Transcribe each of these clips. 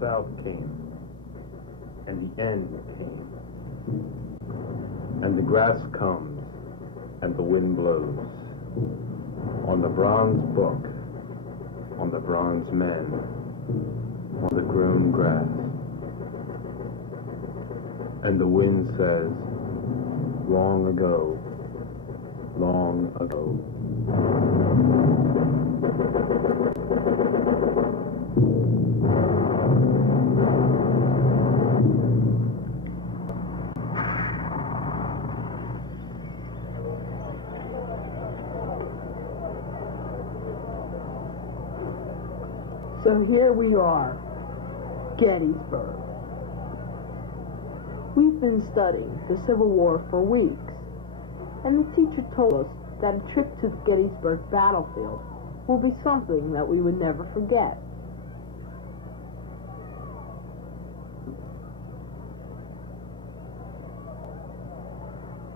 South came, and the end came. And the grass comes, and the wind blows. On the bronze book, on the bronze men, on the grown grass. And the wind says, long ago, long ago. So here we are, Gettysburg. We've been studying the Civil War for weeks, and the teacher told us that a trip to the Gettysburg battlefield will be something that we would never forget.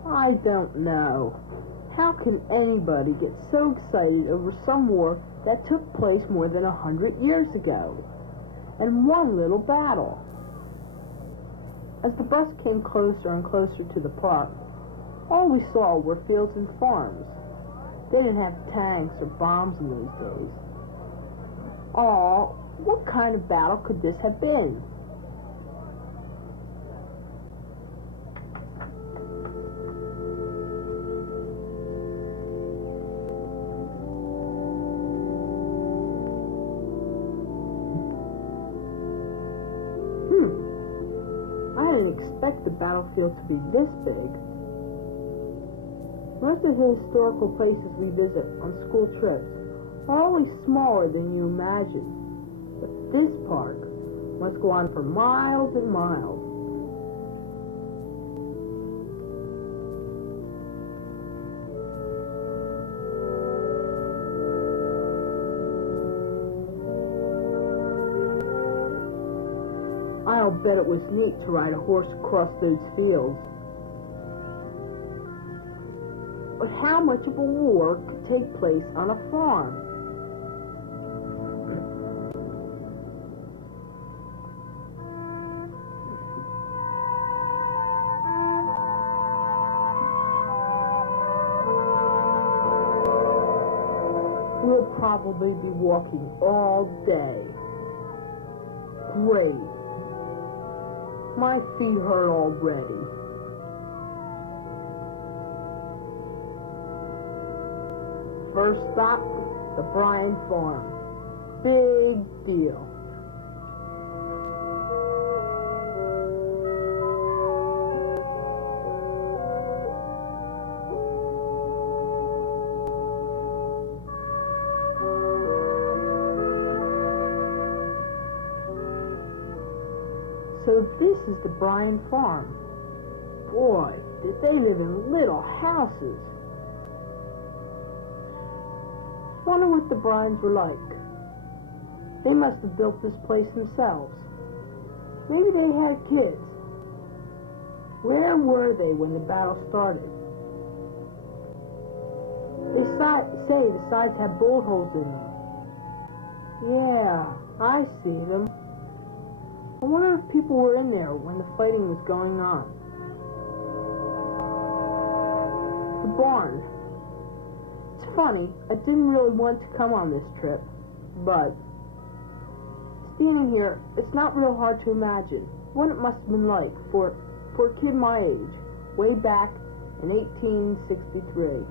I don't know. How can anybody get so excited over some war that took place more than 100 years ago, and one little battle? As the bus came closer and closer to the park, all we saw were fields and farms. They didn't have tanks or bombs in those days. Oh, what kind of battle could this have been? I didn't expect the battlefield to be this big. Most of the historical places we visit on school trips are only smaller than you imagine. But this park must go on for miles and miles. I'll bet it was neat to ride a horse across those fields. But how much of a war could take place on a farm? We'll probably be walking all day. Great. My feet hurt already. First stop, the Bryan Farm. Big deal. So this is the Bryan Farm. Boy, did they live in little houses. Wonder what the Bryans were like. They must have built this place themselves. Maybe they had kids. Where were they when the battle started? They say the sides have bullet holes in them. Yeah, I see them. I wonder if people were in there when the fighting was going on. The barn. It's funny, I didn't really want to come on this trip, but standing here, it's not real hard to imagine what it must have been like for a kid my age, way back in 1863.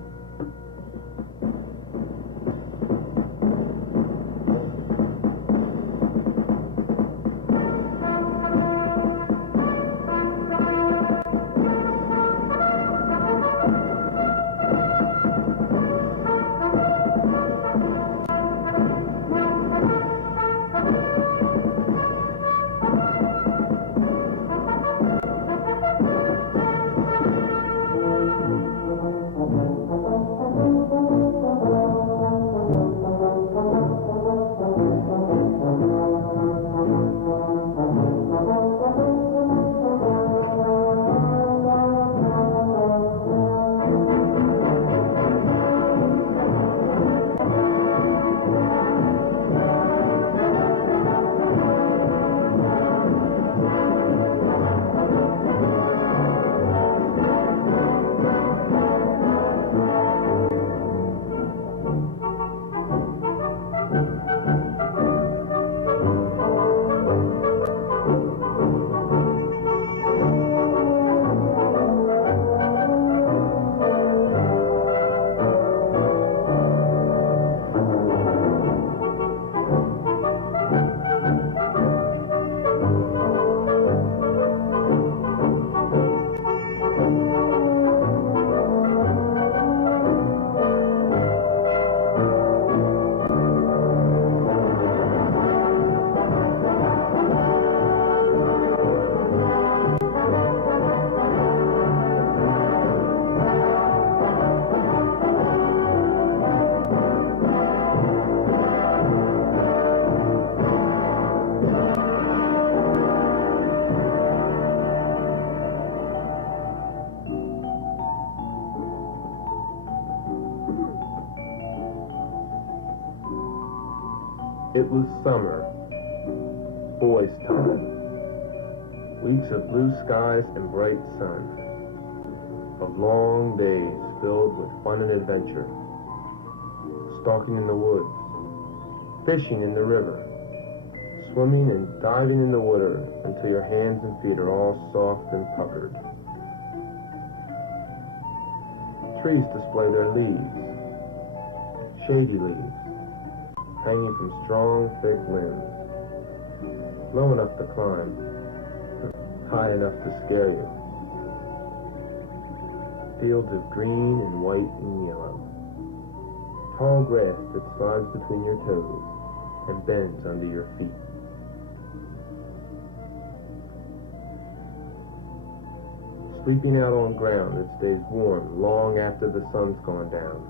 It was summer, boys' time. Weeks of blue skies and bright sun. Of long days filled with fun and adventure. Stalking in the woods, fishing in the river, swimming and diving in the water until your hands and feet are all soft and puckered. Trees display their leaves, shady leaves, hanging from strong, thick limbs, low enough to climb, high enough to scare you. Fields of green and white and yellow. Tall grass that slides between your toes and bends under your feet. Sleeping out on ground that stays warm long after the sun's gone down.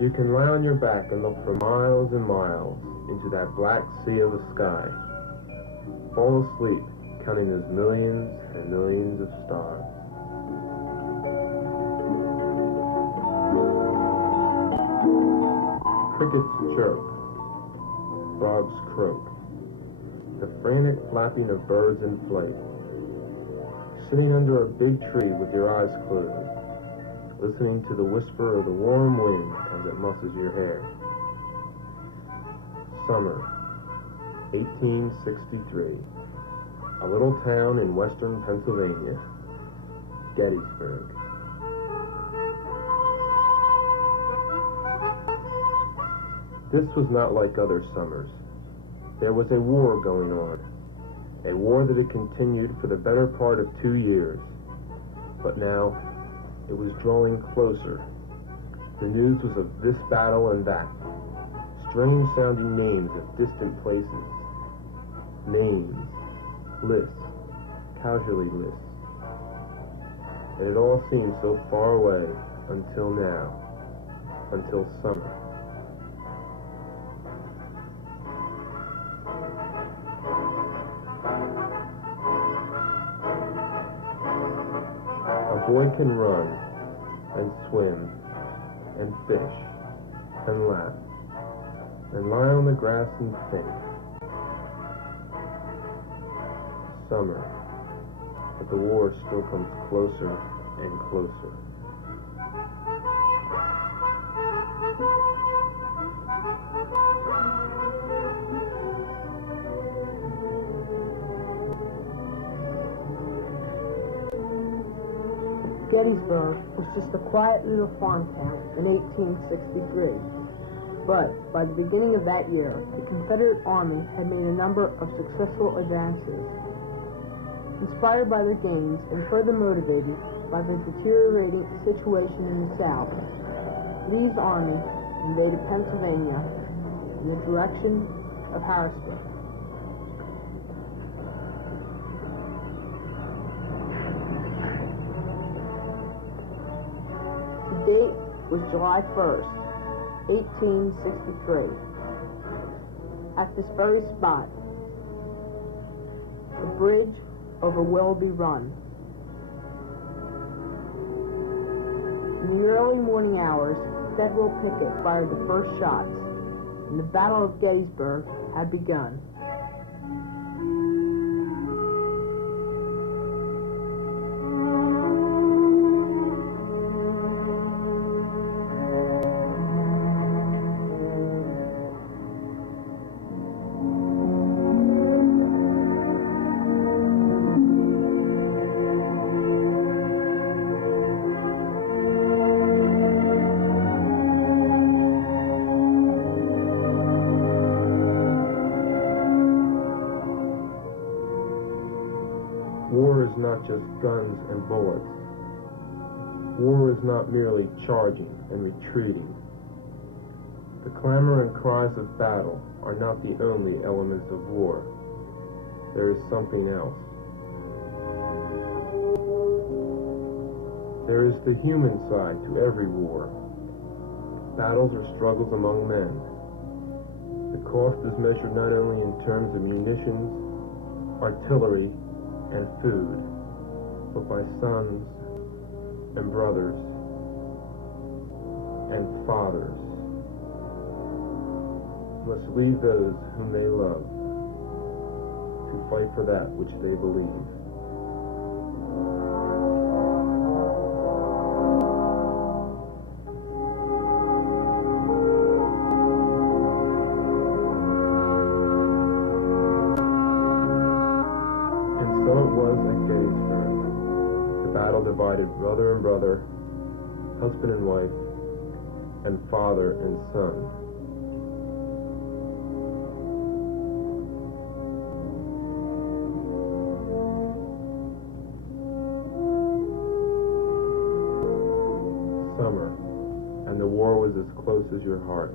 You can lie on your back and look for miles and miles into that black sea of a sky. Fall asleep, counting those millions and millions of stars. Crickets chirp, frogs croak, the frantic flapping of birds in flight. Sitting under a big tree with your eyes closed, listening to the whisper of the warm wind as it musses your hair. Summer, 1863. A little town in western Pennsylvania, Gettysburg. This was not like other summers. There was a war going on, a war that had continued for the better part of 2 years. But now, it was drawing closer. The news was of this battle and that, strange sounding names of distant places, names, lists, casualty lists. And it all seemed so far away until now, until summer. A boy can run and swim and fish and laugh and lie on the grass and think. Summer, but the war still comes closer and closer. Gettysburg was just a quiet little farm town in 1863. But by the beginning of that year, the Confederate Army had made a number of successful advances. Inspired by their gains and further motivated by the deteriorating situation in the South, Lee's army invaded Pennsylvania in the direction of Harrisburg. The date was July 1st, 1863. At this very spot, the bridge over Willoughby Run. In the early morning hours, Federal pickets fired the first shots, and the Battle of Gettysburg had begun. War is not just guns and bullets. War is not merely charging and retreating. The clamor and cries of battle are not the only elements of war. There is something else. There is the human side to every war. Battles are struggles among men. The cost is measured not only in terms of munitions, artillery, and food, but by sons and brothers and fathers, must leave those whom they love to fight for that which they believe. And so it was at Gettysburg. The battle divided brother and brother, husband and wife, and father and son. Summer, and the war was as close as your heart.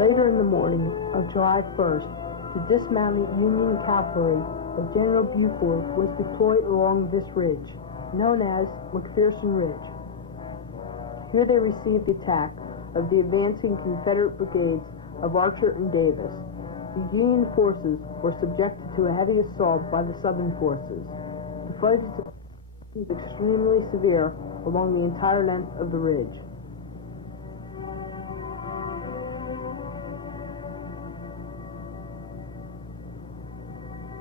Later in the morning of July 1st, the dismounted Union cavalry of General Buford was deployed along this ridge, known as McPherson Ridge. Here they received the attack of the advancing Confederate brigades of Archer and Davis. The Union forces were subjected to a heavy assault by the Southern forces. The fight is extremely severe along the entire length of the ridge.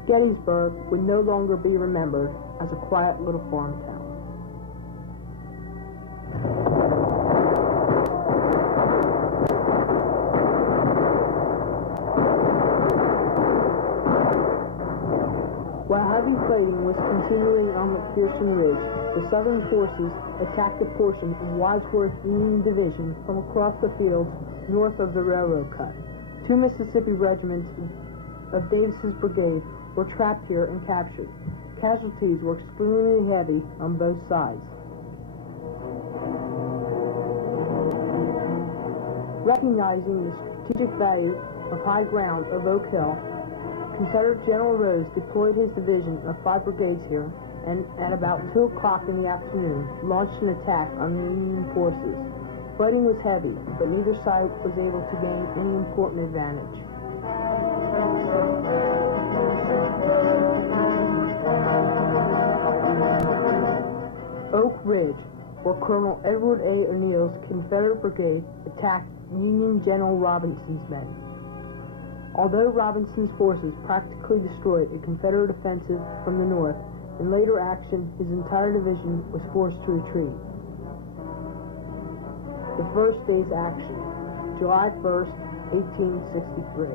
Gettysburg would no longer be remembered as a quiet little farm town. While heavy fighting was continuing on McPherson Ridge, the Southern forces attacked a portion of Wadsworth's Union division from across the fields north of the railroad cut. Two Mississippi regiments of Davis's brigade were trapped here and captured. Casualties were extremely heavy on both sides. Recognizing the strategic value of high ground of Oak Hill, Confederate General Rose deployed his division of 5 brigades here and at about 2 o'clock in the afternoon launched an attack on the Union forces. Fighting was heavy, but neither side was able to gain any important advantage. Oak Ridge, where Colonel Edward A. O'Neill's Confederate brigade attacked Union General Robinson's men. Although Robinson's forces practically destroyed a Confederate offensive from the north, in later action his entire division was forced to retreat. The first day's action, July 1st, 1863.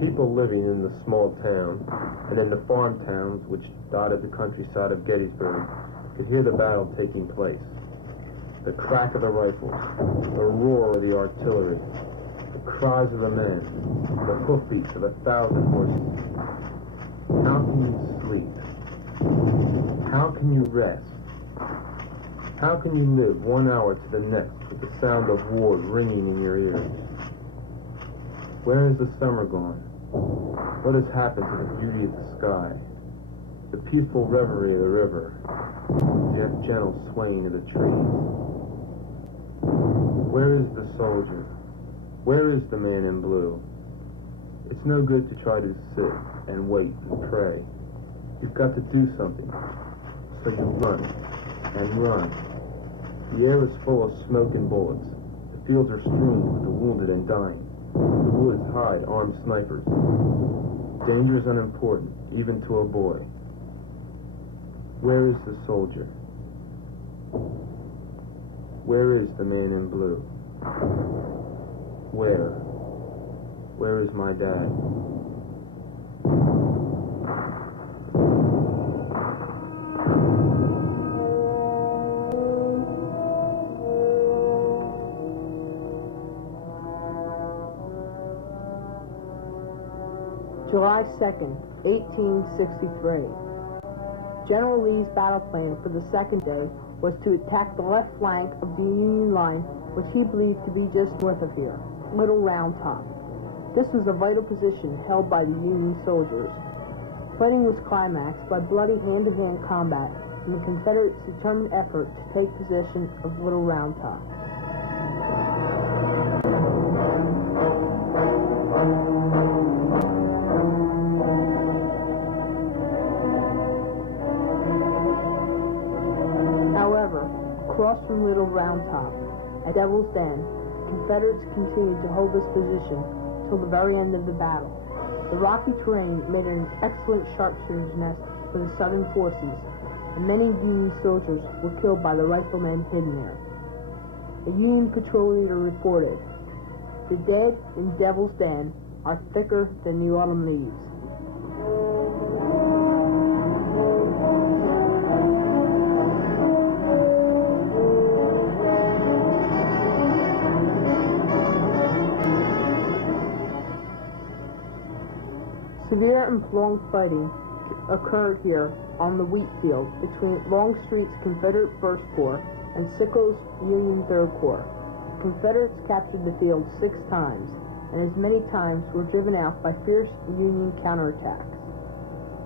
People living in the small town and in the farm towns which dotted the countryside of Gettysburg could hear the battle taking place. The crack of the rifles, the roar of the artillery, the cries of the men, the hoofbeats of 1,000 horses. How can you sleep? How can you rest? How can you live 1 hour to the next with the sound of war ringing in your ears? Where has the summer gone? What has happened to the beauty of the sky, the peaceful reverie of the river, the gentle swaying of the trees? Where is the soldier? Where is the man in blue? It's no good to try to sit and wait and pray. You've got to do something. So you run and run. The air is full of smoke and bullets. The fields are strewn with the wounded and dying. The woods hide armed snipers. Danger is unimportant, even to a boy. Where is the soldier? Where is the man in blue? Where? Where is my dad? July 2nd, 1863. General Lee's battle plan for the second day was to attack the left flank of the Union line, which he believed to be just north of here, Little Round Top. This was a vital position held by the Union soldiers. Fighting was climaxed by bloody hand-to-hand combat in the Confederates' determined effort to take possession of Little Round Top. However, across from Little Round Top, at Devil's Den, the Confederates continued to hold this position till the very end of the battle. The rocky terrain made it an excellent sharpshooter's nest for the Southern forces, and many Union soldiers were killed by the riflemen hidden there. A Union patrol leader reported, "The dead in Devil's Den are thicker than the autumn leaves." Severe and prolonged fighting occurred here on the wheat field between Longstreet's Confederate 1st Corps and Sickles's Union 3rd Corps. The Confederates captured the field 6 times, and as many times were driven out by fierce Union counterattacks.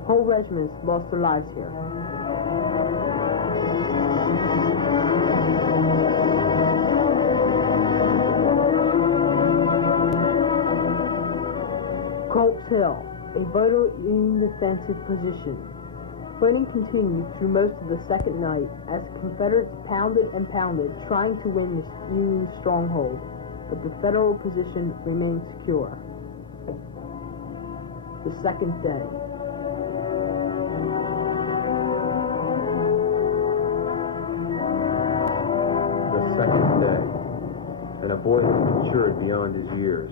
Whole regiments lost their lives here. Culp's Hill, a vital Union defensive position. Fighting continued through most of the second night as the Confederates pounded and pounded, trying to win this Union stronghold, but the Federal position remained secure. The second day. The second day, and a boy has matured beyond his years.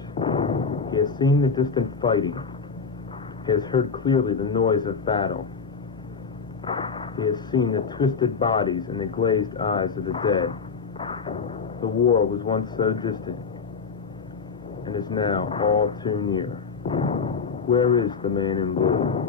He has seen the distant fighting. He has heard clearly the noise of battle. He has seen the twisted bodies and the glazed eyes of the dead. The war was once so distant, and is now all too near. Where is the man in blue?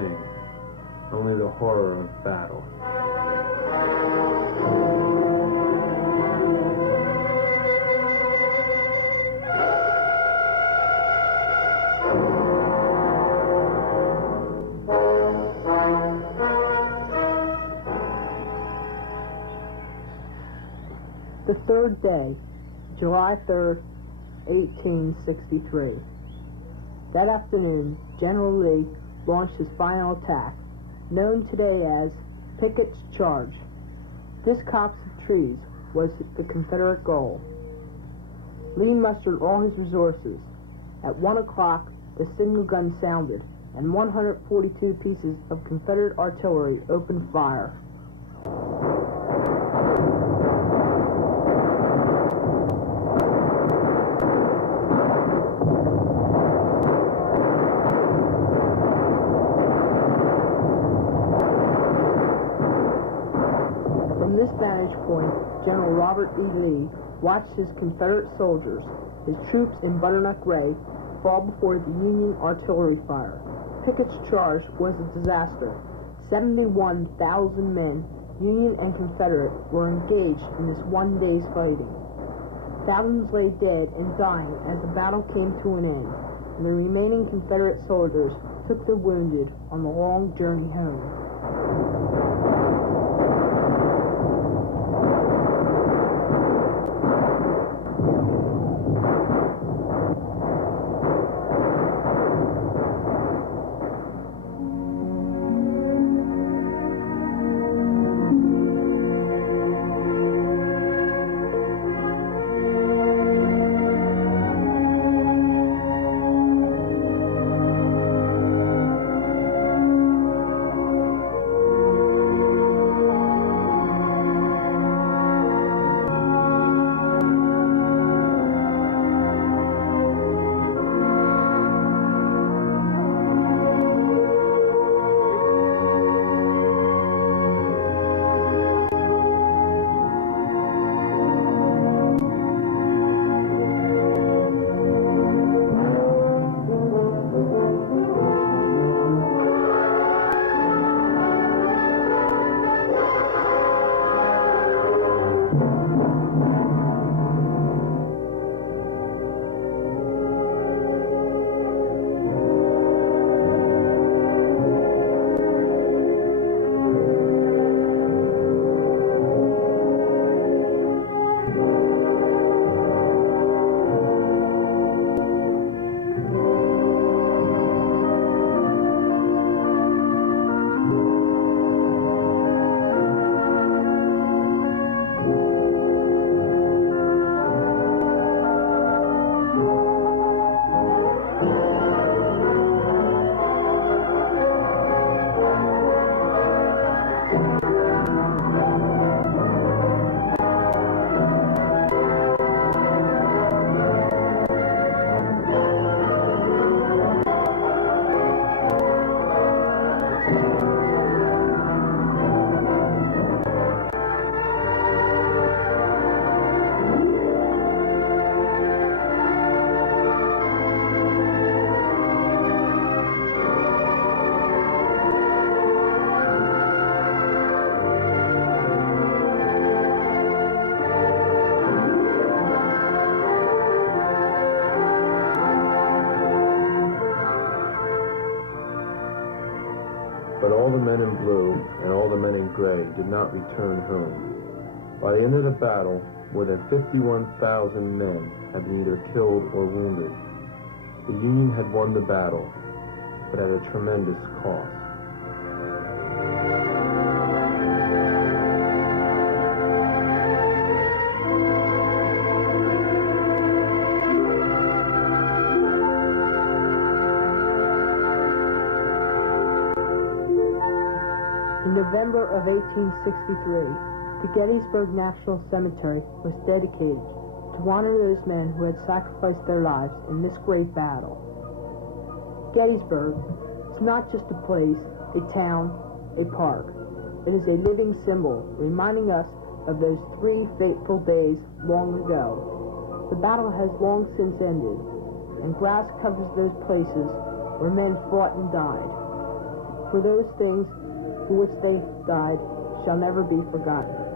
thing, only the horror of battle. The third day, July 3rd, 1863. That afternoon, General Lee launched his final attack, known today as Pickett's Charge. This copse of trees was the Confederate goal. Lee mustered all his resources. At 1 o'clock, the signal gun sounded, and 142 pieces of Confederate artillery opened fire. From this vantage point, General Robert E. Lee watched his Confederate soldiers, his troops in butternut gray, fall before the Union artillery fire. Pickett's charge was a disaster. 71,000 men, Union and Confederate, were engaged in this one day's fighting. Thousands lay dead and dying as the battle came to an end, and the remaining Confederate soldiers took the wounded on the long journey home. But all the men in blue and all the men in gray did not return home. By the end of the battle, more than 51,000 men had been either killed or wounded. The Union had won the battle, but at a tremendous cost. In November of 1863, the Gettysburg National Cemetery was dedicated to honor those men who had sacrificed their lives in this great battle. Gettysburg is not just a place, a town, a park. It is a living symbol reminding us of those 3 fateful days long ago. The battle has long since ended, and grass covers those places where men fought and died. for those things for which they died shall never be forgotten.